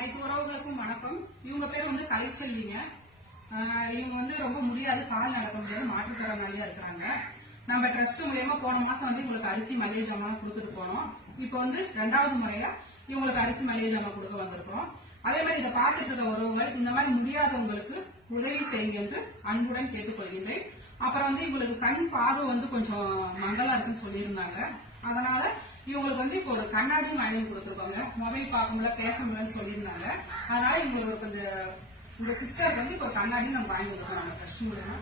அனைத்து உறவுகளுக்கும் வணக்கம். இவங்க பேர் வந்து கலைச்செல்விங்க. இவங்க வந்து ரொம்ப முடியாது, கால் நடக்க முடியாது, மாற்றுத்திறனாளியா இருக்கிறாங்க. நம்ம ட்ரஸ்ட் மூலியமா போன மாசம் வந்து இவங்களுக்கு அரிசி மளிகை ஜாமான் கொடுத்துட்டு போனோம். இப்போ வந்து 2வது முறையா இவங்களுக்கு அரிசி மளிகை ஜாமான் கொடுக்க வந்திருக்கிறோம். அதே மாதிரி இதை பார்த்துட்டு இருக்க உறவுகள் இந்த மாதிரி முடியாதவங்களுக்கு உதவி செய்யுங்க என்று அன்புடன் கேட்டுக்கொள்கின்றேன். அப்புறம் வந்து இவங்களுக்கு கண் பார்வை வந்து கொஞ்சம் மங்களா இருக்குன்னு சொல்லியிருந்தாங்க. அதனால இவங்களுக்கு வந்து இப்போ ஒரு கண்ணாடியும் வாங்கி கொடுத்துருக்காங்க. மொபைல் பார்க்க முடியல, பேச முடியலன்னு சொல்லியிருந்தாங்க. அதனால இவங்களுக்கு கொஞ்சம் இந்த சிஸ்டருக்கு வந்து இப்போ ஒரு கண்ணாடியும் நம்ம வாங்கி கொடுக்குறோம். ட்ரஸ்ட் மூலமா